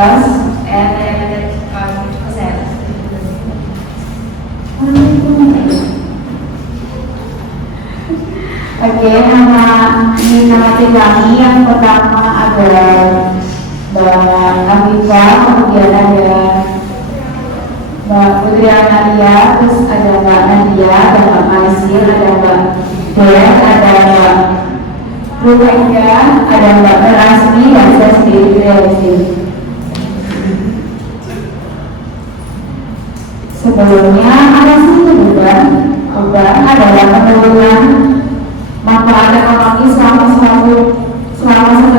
cost and then percent. Oke, nama tim kami yang pertama adalah Mbak Afifah, kemudian ada Mbak Putri Nadia, terus ada Mbak Nadia, ada Mbak Maisir, ada Mbak Den, ada Mbak Ruwenda, ada Mbak Rasmi, dan saya sendiri Relasi. Sebelumnya ada sih beban adalah penurunan manfaat ekonomi selama satu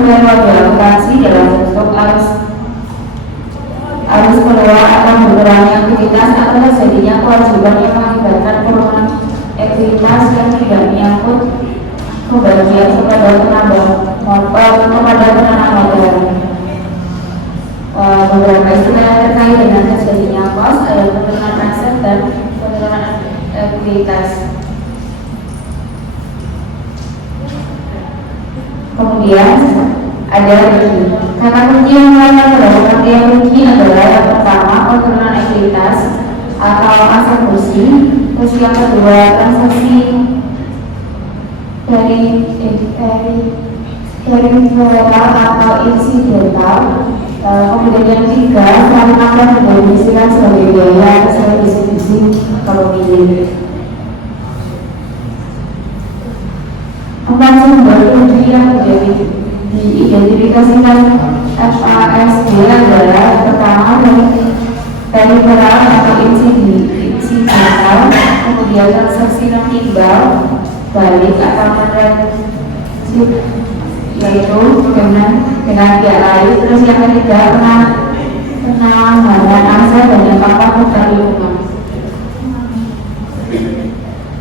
periode alokasi dalam bentuk arus keluar atau berkurangnya aktivitas atau terjadinya kewajiban yang mengakibatkan penurunan aktivitas yang tidak menyangkut kebagian kepada penambang modal. Beberapa istilah terkait dengan terjadinya cost adalah penurunan aset dan penurunan aktivitas. Kemudian ada rugi. Kata kunci yang melakukan adalah kata yang rugi adalah yang pertama penurunan aktivitas atau eksekusi, terus yang kedua transaksi dari viral atau insidental, kemudian yang ketiga sarana yang didefinisikan sebagai biaya sesuai distribusi kalau pilih. Empat sumber rugi yang diidentifikasikan FASD adalah pertama dari viral atau insidental, kemudian transaksi non timbal balik atau transaksi yaitu dengan pihak lain, terus yang ketiga penambahan aset dan yang keempat mudah lingkungan.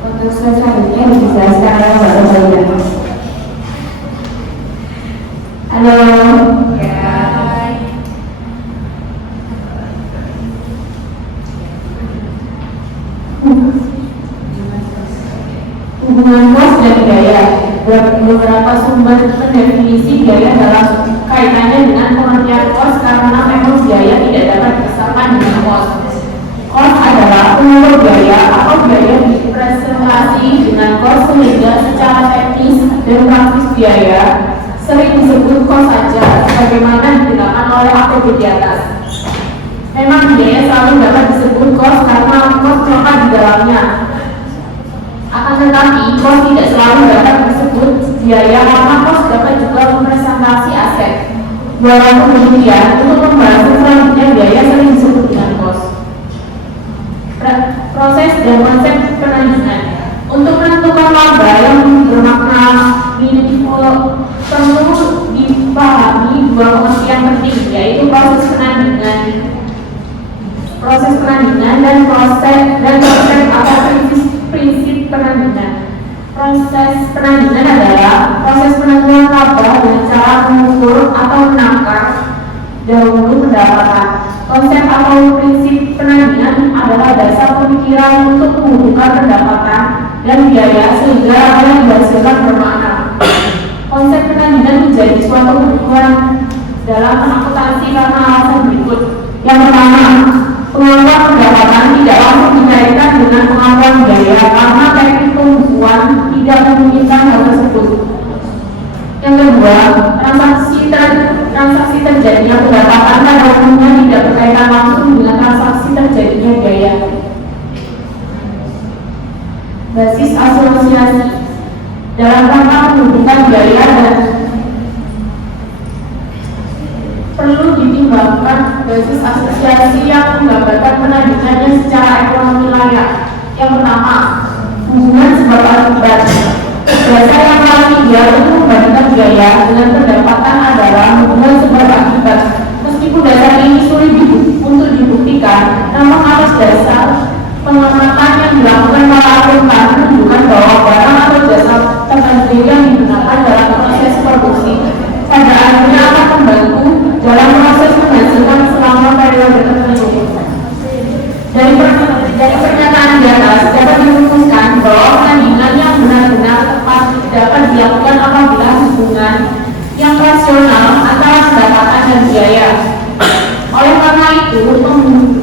Untuk selanjutnya dijelaskan oleh Mbak Rosalia. Halo. Hubungan kos dan biaya. Beberapa sumber mendefinisi biaya dalam kaitannya dengan pengertian kos karena memang biaya tidak dapat dipisahkan dengan kos. Kos adalah pengukur biaya atau biaya dipresentasi dengan kos sehingga secara teknis dan praktis biaya sering disebut kos saja sebagaimana digunakan oleh APBD di atas. Memang biaya selalu dapat disebut kos karena kos terletak di dalamnya. Akan tetapi kos tidak selalu dapat disebut biaya karena kos dapat juga mempresentasi aset. Walaupun demikian, untuk membahas selanjutnya biaya sering disebut dengan kos. Proses dan konsep penandingan. Untuk menentukan laba yang bermakna minimal perlu dipahami dua pengertian penting, yaitu proses penandingan dan konsep atau prinsip penandingan. Proses penandingan adalah proses penentuan laba dengan cara mengukur atau menakar dahulu pendapatan. Konsep atau prinsip penandingan adalah dasar pemikiran untuk menghubungkan pendapatan dan biaya sehingga apa yang dihasilkan bermakna. Konsep penandingan menjadi suatu kebutuhan dalam akuntansi karena alasan berikut. Yang pertama, pengakuan pendapatan tidak langsung dikaitkan dengan pengakuan biaya karena teknik pembukuan tidak memungkinkan hal tersebut. Yang kedua, transaksi terjadinya pendapatan pada umumnya tidak berkaitan langsung dengan transaksi terjadinya biaya. Basis asosiasi dalam rangka menghubungkan biaya dan perlu ditimbangkan basis asosiasi yang menggambarkan penandingannya secara ekonomi layak. Yang pertama, hubungan sebab akibat. Dasar yang paling ideal untuk membandingkan biaya dengan pendapatan adalah hubungan sebab akibat. Meskipun dasar ini sulit untuk dibuktikan, namun atas dasar pengamatan yang dilakukan para akuntan menunjukkan bahwa barang atau jasa tertentu yang digunakan dalam proses produksi pada akhirnya akan membantu dalam proses menghasilkan selama periode tertentu. Dari pernyataan di atas dapat dirumuskan bahwa penandingan yang benar-benar tepat dapat dilakukan apabila hubungan yang rasional antara pendapatan dan biaya Oleh karena itu,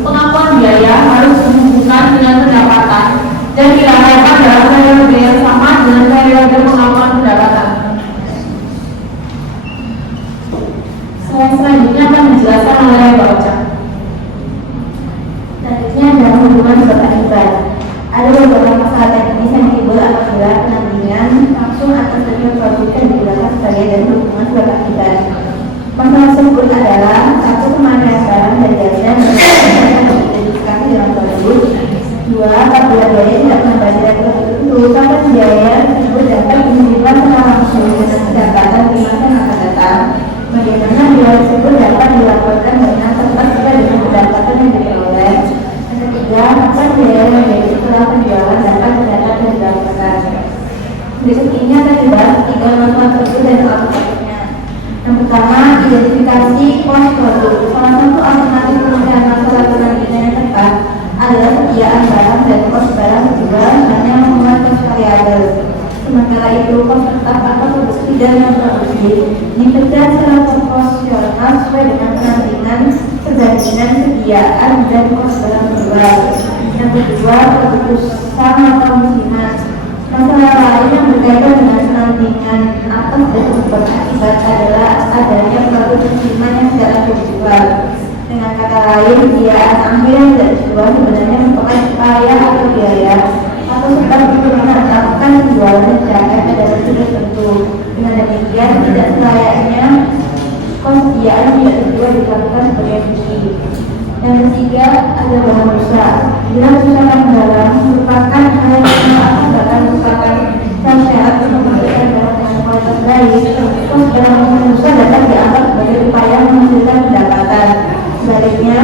pengakuan biaya harus dihubungkan dengan pendapatan dan dilakukan dalam periode yang sama dengan periode pengakuan pendapatan. Selanjutnya akan dijelaskan oleh Pak Ojak. Selanjutnya adalah hubungan sebab akibat. Ada beberapa masalah teknis yang timbul apabila penandingan langsung atas setiap produk yang digunakan sebagai dari hubungan sebab akibat. Masalah tersebut adalah satu, pemakaian barang dan jasa yang diidentifikasi dalam produk. Dua, apabila biaya tidak menambah produk tertentu, maka biaya tersebut dapat dihubungkan secara langsung dengan pendapatan di masa yang akan datang. Bagaimana biaya tersebut dapat dilaporkan dengan tepat sesuai dengan pendapatan yang diperoleh. Yang ketiga, kapan biaya yang dari setelah penjualan dapat terdapat dan dilaporkan. Berikut ini akan dibahas tiga masalah tersebut dan alternatifnya. Yang pertama, identifikasi kos produk. Salah satu alternatif pemecahan masalah penandingan yang tepat adalah sediaan barang dan kos barang terjual hanya memuat kos variabel. Sementara itu, kos tetap atau produksi dan non-produksi dikerjakan secara proporsional sesuai dengan penandingan perbandingan sediaan dan kos barang terjual. Yang kedua, keputusan atau musiman. Masalah lain yang berkaitan dengan penandingan atas dan sebab akibat adalah adanya produk musiman yang tidak laku dijual. Dengan kata lain, sediaan akhir yang tidak dijual sebenarnya merupakan upaya atau biaya atau sebab untuk menetapkan penjualan mencapai pada waktu tertentu. Dengan demikian, tidak selayaknya konsediaan tidak terjual dilakukan sebagai bukti. Yang ketiga, ada bahan rusa. Bila kerusakan barang merupakan hal yang akan bahkan merupakan syarat untuk memberikan barang dengan kualitas baik, kos barang yang rusak dapat dianggap sebagai upaya menghasilkan pendapatan. Sebaliknya,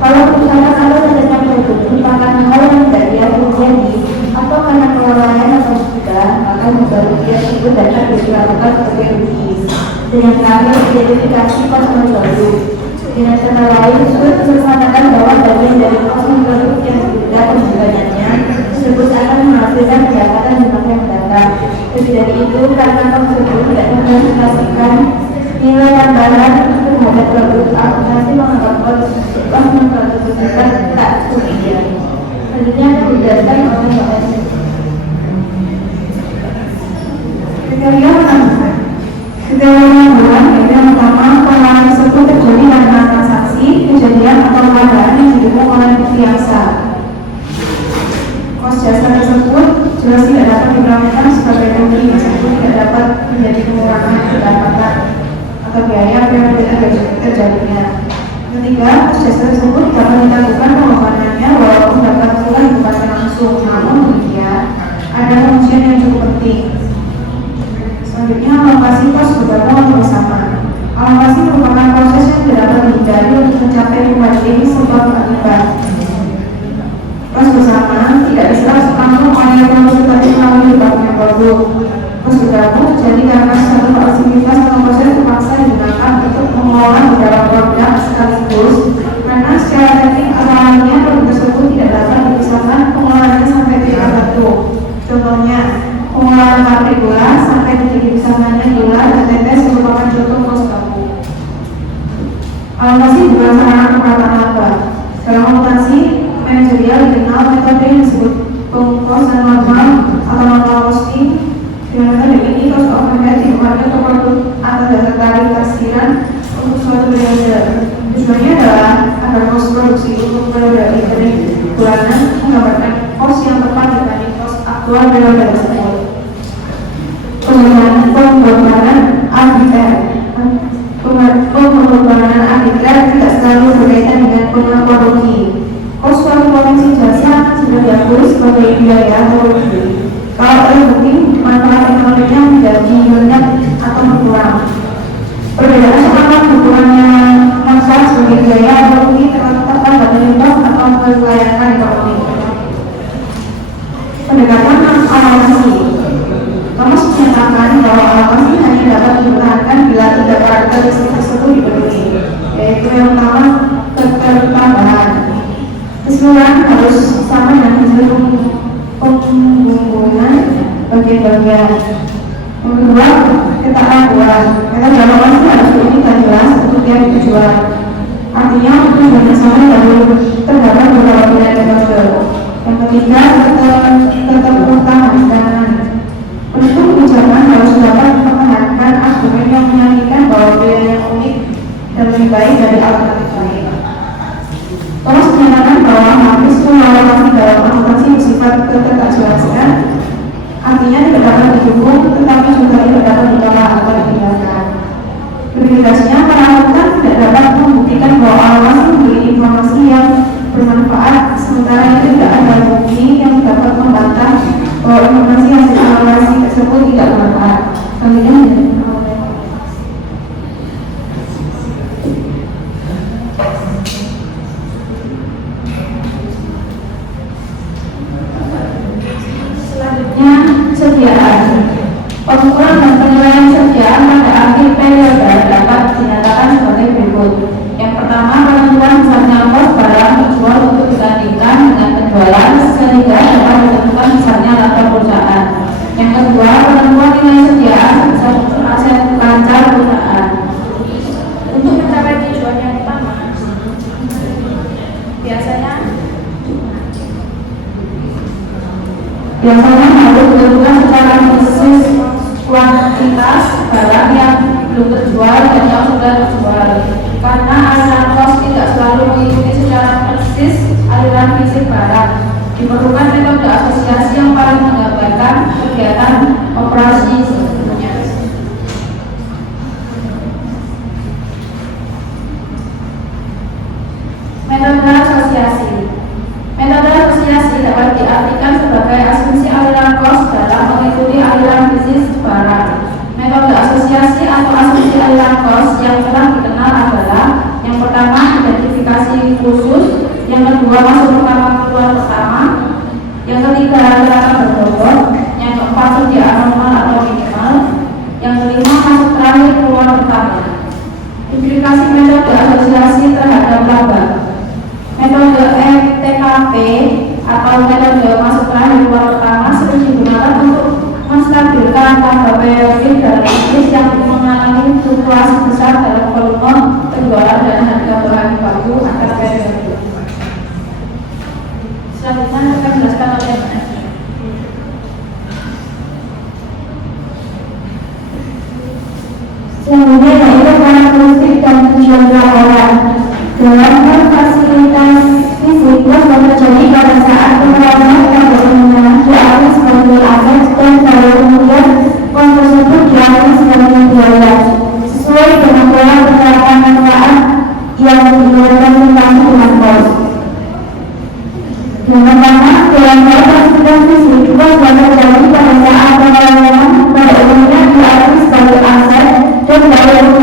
kalau kerusakan atau cacatnya produk merupakan hal yang tidak biasa terjadi atau karena kelalaian atau tidak, maka baru dia tersebut dapat dilakukan sebagai rugi. Dan yang terakhir, identifikasi kos produk. Dengan kata lain, sulit melaksanakan bahwa bagian dari kos produk yang berbeda penjualannya tersebut akan menghasilkan pendapatan di masa yang mendatang. Lebih dari itu, karena kos tersebut tidak menghasilkan nilai tambahan terhadap produk, aplikasi menganggap kos produk tersebut tak cukup ideal. Selanjutnya akan dijelaskan oleh Bapak. Kriteria penambahan. Kriteria penambahan yaitu yang pertama, pengeluaran tersebut terjadi karena transaksi, kejadian atau keadaan yang didukung oleh bukti aksa. Kos jasa tersebut jelas tidak dapat diperamekan sebagai bukti meskipun tidak dapat menjadi pengurangan pendapatan atau biaya yang terjadinya. Ketiga, kos jasa tersebut dapat dilakukan pengembangannya walaupun dapat pula dibuatkan langsung. Namun demikian, ada pengujian yang cukup penting. Selanjutnya, alokasi kos bergabung atau bersama. Alokasi merupakan proses yang tidak dapat dihindari untuk mencapai pembanding sebab akibat. Kos bersama tidak bisa langsung oleh produk tadi melalui berbagai produk. Kos bergabung terjadi karena suatu aktivitas atau proses terpaksa digunakan untuk mengelola beberapa produk sekaligus, karena secara teknik awalnya produk tersebut tidak dapat dipisahkan pengelolaannya sampai titik tertentu. Contohnya, pengelolaan pabrik gula sampai titik dipisahkannya gula dan tetes merupakan contoh kos gabung. Alokasi bukan sarana pemerataan laba. Dalam akuntansi manajerial dikenal metode yang disebut cost normal atau normal costing. Dengan metode ini, cost of overhead dipakai ke produk atau dasar tarif taksiran untuk suatu periode. Tujuannya adalah agar kos produksi untuk periode bulanan menggambarkan kos yang tepat dibanding kos aktual periode tersebut. Pembebanan arbiter. Pembebanan arbiter tidak selalu berkaitan dengan pengakuan rugi. Kos suatu potensi jasa sudah diakui sebagai biaya atau rugi. Kalau terbukti manfaat ekonominya menjadi banyak atau berkurang. Perbedaan soal berkurangnya manfaat sebagai biaya atau rugi terletak pada penyebab atau kelayakan ekonomi. Pendekatan alokasi. Thomas menyatakan bahwa alokasi hanya dapat dipertahankan bila tiga karakteristik tersebut dipenuhi, yaitu yang pertama, ketertambahan. Keseluruhan harus sama dengan hasil penggabungan bagian-bagian. Yang kedua, ketakuan. Kata alokasi harus unik dan jelas untuk yang tujuan. Artinya untuk bersama baru terdapat beberapa pilihan metode. Yang ketiga, keterbukaan pandangan. Untuk kebijakan harus dapat mempertahankan argumen yang meyakinkan bahwa pilihan yang unik dan lebih baik dari alternatif lain. Terus menyatakan bahwa habis melakukan dalam argumentasi bersifat ketidakjelasan, artinya tidak dapat didukung tetapi juga tidak dapat ditolak atau ditinggalkan. Verifikasinya melakukan tidak dapat membuktikan bahwa alasan memberi informasi yang bermanfaat, sementara itu tidak ada bukti yang dapat membantah bahwa informasi hasil evaluasi tersebut tidak bermanfaat. Selanjutnya, sediaan. Pengukuran dan penilaian sediaan pada akhir periode dapat dinyatakan sebagai berikut. Yang pertama, penentuan misalnya kos barang terjual untuk dibandingkan dengan penjualan sehingga dapat ditentukan misalnya laba perusahaan. Yang kedua, penentuan nilai sediaan sebesar aset lancar perusahaan. Untuk mencapai tujuan yang utama, biasanya harus dilakukan secara khusus kuantitas barang yang belum terjual dan yang sudah terjual, karena aliran kos tidak selalu mengikuti secara persis aliran fisik barang. Diperlukan metode asosiasi yang paling menggambarkan kegiatan operasi sebelumnya. Metode asosiasi. Metode asosiasi dapat diartikan sebagai asumsi aliran kos dalam mengikuti aliran bisnis barang. Metode asosiasi atau asumsi aliran kos yang telah dikenal adalah: yang pertama, identifikasi khusus; yang kedua, masuk pertama keluar pertama; yang ketiga, aliran berbobot; yang keempat, sediaan normal atau minimal; yang kelima, masuk terakhir keluar pertama. Implikasi metode asosiasi terhadap laba. Metode TKP atau metode masuk terakhir keluar pertama sering digunakan untuk menstabilkan laba periodik dalam bisnis yang mengalami fluktuasi besar dalam volume penjualan dan harga bahan baku antar periode. Selanjutnya akan dijelaskan oleh MF. Selanjutnya yaitu karakteristik dan tujuan laporan. Dalam fasilitas fisik yang terjadi pada saat penerapan kemudian diambil sebagai aset dan baru kemudian uang tersebut diambil sebagai biaya sesuai dengan pola penerapan manfaat yang digunakan dengan kos. Yang pertama, dalam fasilitas fisik uang yang terjadi pada saat penerapan pada umumnya diambil sebagai aset dan baru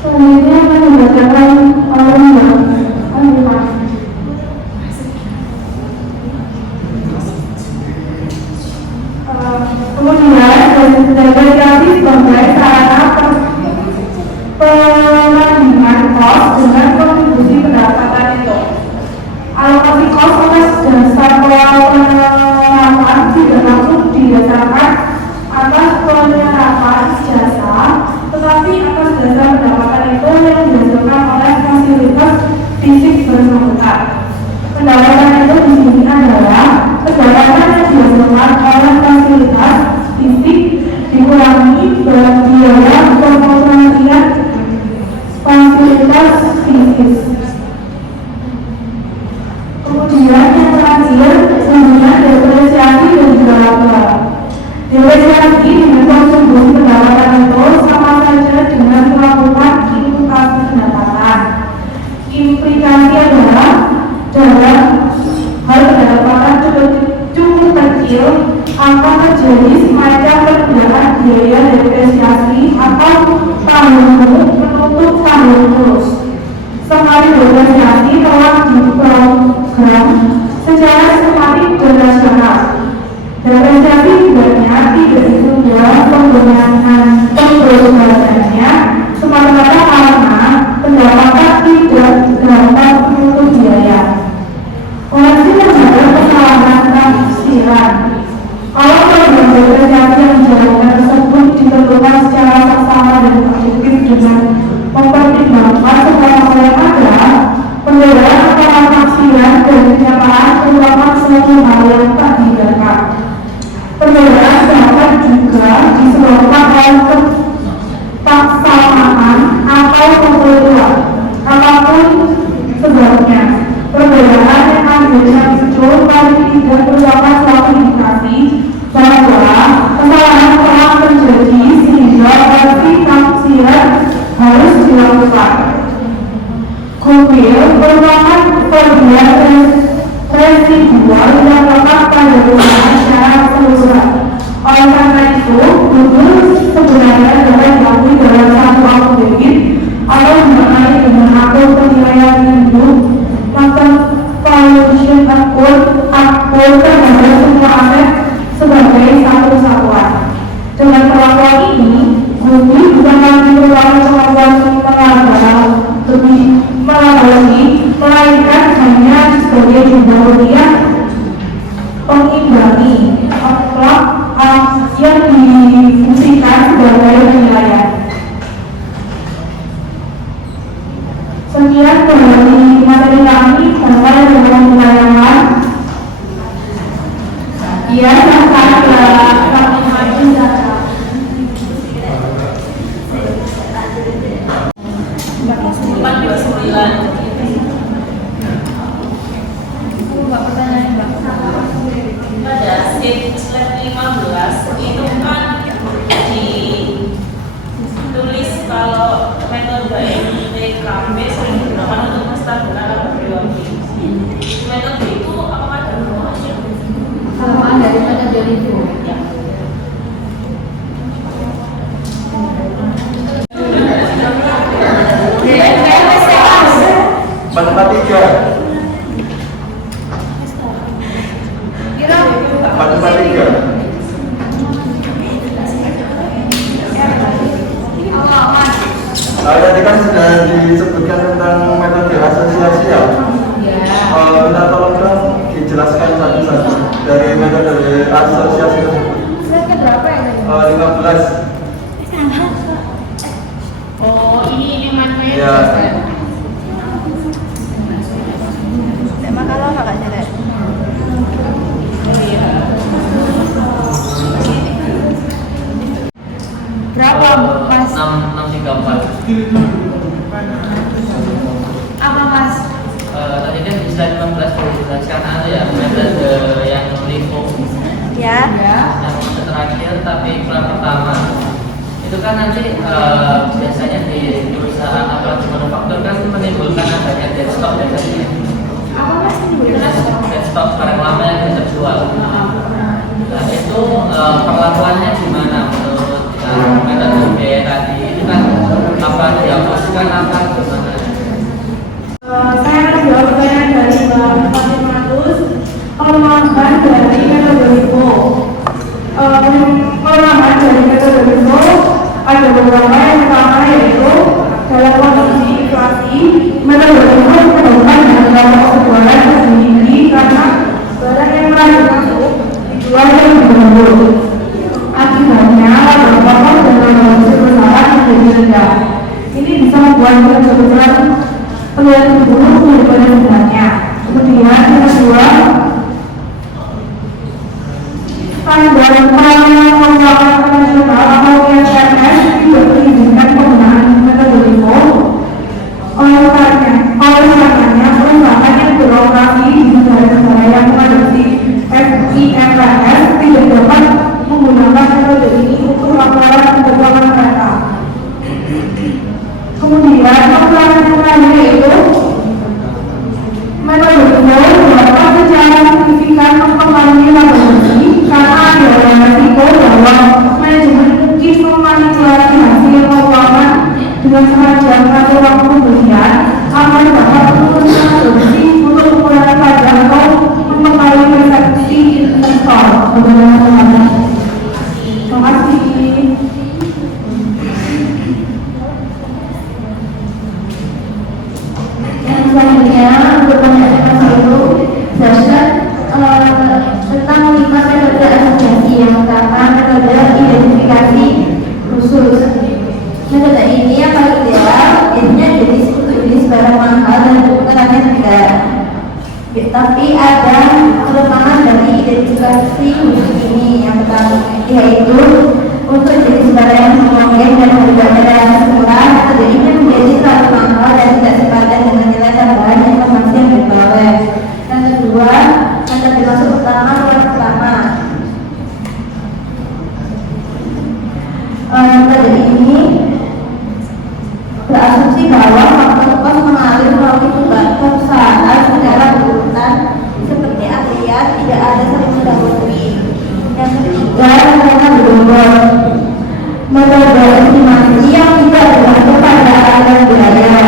Selanjutnya akan membacakan Al-Quran. Kemudian negosiasi sebagai sarana penandingan kos dengan kontribusi pendapatan itu. Alokasi kos atas dasar penerapan tidak langsung didasarkan atas penyerapan jasa, tetapi atas dasar pendapatan itu yang dihasilkan oleh fasilitas fisik bersangkutan. Pendapatan itu di sini adalah pendapatan yang dihasilkan oleh fasilitas fisik dikurangi biaya pengoperasian fasilitas fisik. Kemudian yang terakhir hubungan depresiasi dan juga laba. Depresiasi dengan kontribusi pendapatan itu sama saja dengan melakukan imputasi pendapatan. Implikasi adalah dalam hal pendapatan cukup kecil akan terjadi semacam perbedaan biaya depresiasi atau tanggung menutup tanggung terus. Sekali depresiasi telah diprogram secara sistematik dan rasional. Depresiasi sebenarnya tidak ditunda penggunaannya semata-mata karena pendapatan tidak dapat menutup biaya. Koreksi terhadap kesalahan tafsiran. Kalau program depresiasi yang dijalankan tersebut ditentukan secara seksama dan objektif dengan mempertimbangkan segala hal yang ada, perbedaan antara tafsiran dan kenyataan merupakan suatu hal yang tak dihindarkan. Perbedaan dapat juga disebabkan oleh kepaksamaan atau kekeliruan, apapun sebabnya. Perbedaan yang akhirnya muncul paling tidak merupakan suatu indikasi bahwa kesalahan telah terjadi sehingga versi tafsiran harus dilakukan. Goodwill merupakan bagian residual yang lekat pada perusahaan secara keseluruhan. Oleh karena itu, goodwill sebenarnya dapat diakui dalam satu akun debit atau dimaknai dengan akun penilaian hidup, macam valuation akun terhadap semua aset sebagai satu kesatuan. Dengan perlakuan ini, goodwill bukan lagi merupakan kemampuan lebih melabasi, melainkan hanya sebagai jumlah rupiah pengimbangi akhlak yang difungsikan sebagai penilaian. Sekian dari materi kami terkait dengan penilaian. Ya, pada slide 15 itu kan ditulis kalau metode TKP sering digunakan untuk menstabilkan laba periode. Metode itu apakah ada hubungannya? Samaan dari metode itu. Ya. Tadi kan sudah disebutkan tentang metode asosiasi ya. Minta tolong dong dijelaskan satu-satu dari metode asosiasi tersebut. Slide berapa ya tadi? 15. Oh, ini materi. Ya. Emang kalau nggak nyadar. Berapa, Mas? 634. Apa, Mas? Tadi kan di slide 15 dijelaskan ada ya metode yang LIFO Ya. yang terakhir tapi pertama itu kan nanti biasanya di perusahaan apalagi manufaktur kan menimbulkan adanya dead stock biasanya. Apa, Mas? Ini Dead stock barang lama yang tidak terjual. Nah itu perlakuannya gimana menurut metode B tadi itu kan apa dihapuskan apa gimana? Saya akan jawab pertanyaan dari Mbak Fatimah. Kelemahan dari metode LIFO. Kelemahan dari metode LIFO ada beberapa. Yang pertama yaitu dalam kondisi inflasi, metode LIFO menemukan harga pokok barang lebih tinggi karena barang yang telah masuk dijual lebih mundur. Akibatnya harga pokok dan produksi bersalah menjadi rendah. Ini bisa membuat kebutuhan terlihat buruk daripada sebenarnya. Kemudian yang kedua, standar pelayanan keuangan konvensional atau IFRS tidak mengizinkan penggunaan metode LIFO. Oleh karenanya, perusahaan yang beroperasi di negara-negara yang mengadopsi IFRS tidak dapat menggunakan metode ini untuk laporan keuangan mereka. Kemudian kekurangan yang lain yaitu metode LIFO dapat secara signifikan mempengaruhi laba bersih karena ada resiko bahwa manajemen mungkin memanipulasi hasil keuangan dengan sengaja mengatur waktu pembelian agar dapat menurunkan laba bersih untuk mengurangi pajak atau mempengaruhi persepsi investor. Terima kasih. Yang selanjutnya untuk pertanyaan dulu tentang 5 metode asosiasi. Yang pertama metode identifikasi khusus. Metode ini yang paling ideal biasanya jenis untuk jenis barang mahal dan ukurannya tidak. Tapi ada kelemahan dari identifikasi khusus ini. Yang pertama yaitu untuk jenis barang yang homogen dan harganya yang murah, metode ini menjadi terlalu mahal dan tidak sepadan dengan nilai tambahan informasi yang diperoleh. Yang kedua, metode masuk utama kelas pertama. Metode ini berasumsi bahwa faktor kos mengalir melalui perusahaan secara berurutan seperti Atelier, tidak ada saling mendahului. Yang ketiga, karena berubah metode estimasi yang tidak bergantung pada aliran biaya,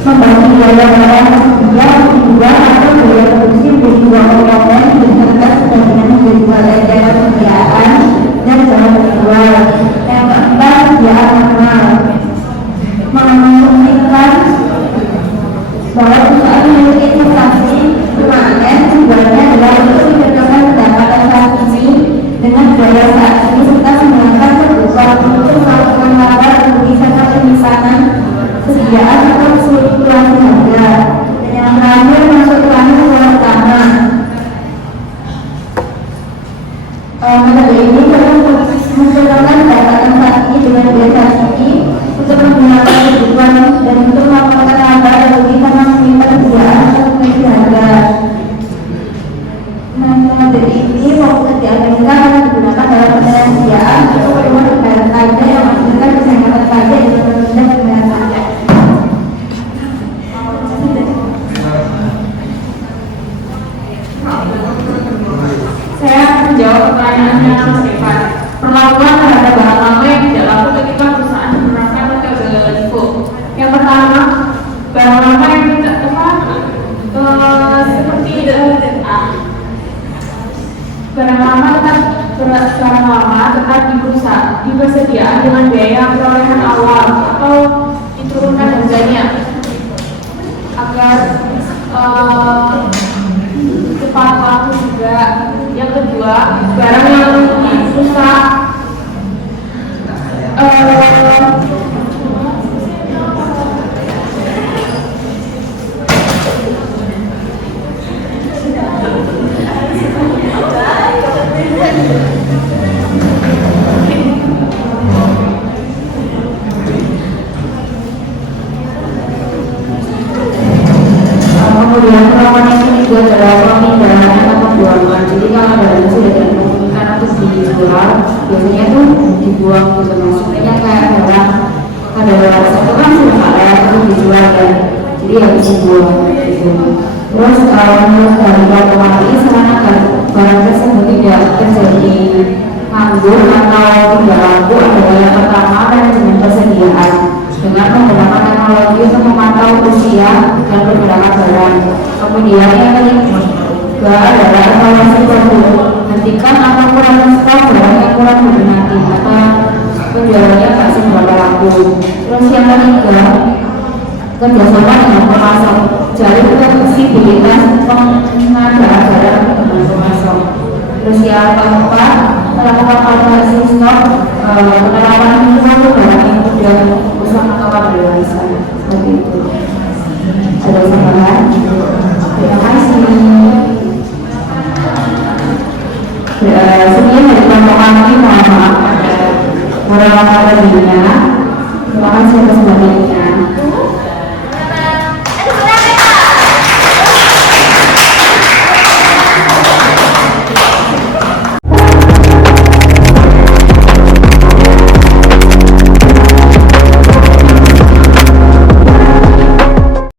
membagi biaya barang tersedia dijual atau biaya produksi menjadi dua komponen berdasarkan sebagian menjual dan persediaan dan cara menjual. Yang keempat, sediaan mahal, mengasumsikan bahwa perusahaan memiliki investasi permanen tujuannya adalah untuk meningkatkan pendapatan saat ini dengan biaya saat ini serta menggunakan kebutuhan untuk melakukan laba rugi serta pemisahan kesediaan atau fluktuasi harga. Dan yang terakhir masuk terakhir kelas pertama. Metode ini mengumpulkan pendapatan saat ini dengan biaya saat ini untuk menggunakan kebutuhan dan untuk melakukan laba rugi karena menyimpan kesediaan atau memiliki harga. Metode ini fokus diagendakan dan digunakan dalam penilaian kesediaan untuk perubahan pembayaran pajak yang menghasilkan kesehatan pajak dan menunda pembayaran pajak. Saya menjawab pertanyaannya Mas Evan. Perlakuan terhadap barang lama yang tidak laku ketika perusahaan menerapkan metode LIFO. Yang pertama, barang lama yang tidak seperti barang lama tetap di persediaan dengan biaya perolehan awal atau diturunkan harganya agar cepat laku juga. Yang kedua, barang yang rusak kemudian perlakuan ini juga adalah pemindahan atau pembuangan. Jadi kalau barang sudah tidak memungkinkan untuk dijual, biasanya itu dibuang gitu. Maksudnya kayak barang ada satu kan sudah nggak layak untuk dijual kan, jadi harus dibuang gitu. Terus menurut dari otomatis karena barang tersebut tidak terjadi nganggur atau tidak laku adalah yang pertama manajemen persediaan. dengan menggunakan teknologi untuk memantau usia dan pergerakan barang. Kemudian yang ketiga adalah evaluasi produk. Hentikan atau kurang stok barang yang kurang berminati atau penjualannya tak seberapa laku. Terus yang ketiga, kerjasama dengan pemasok. Jalin fleksibilitas pengadaan barang dengan pemasok. Terus yang keempat, melakukan kalkulasi stok, penerapan suatu barang yang mudah rusak atau kadaluarsa. Seperti itu. Ada tambahan? Terima kasih. Sekian dari kelompok kami, mohon maaf ada kurang-kurangnya. Terima kasih atas perhatiannya.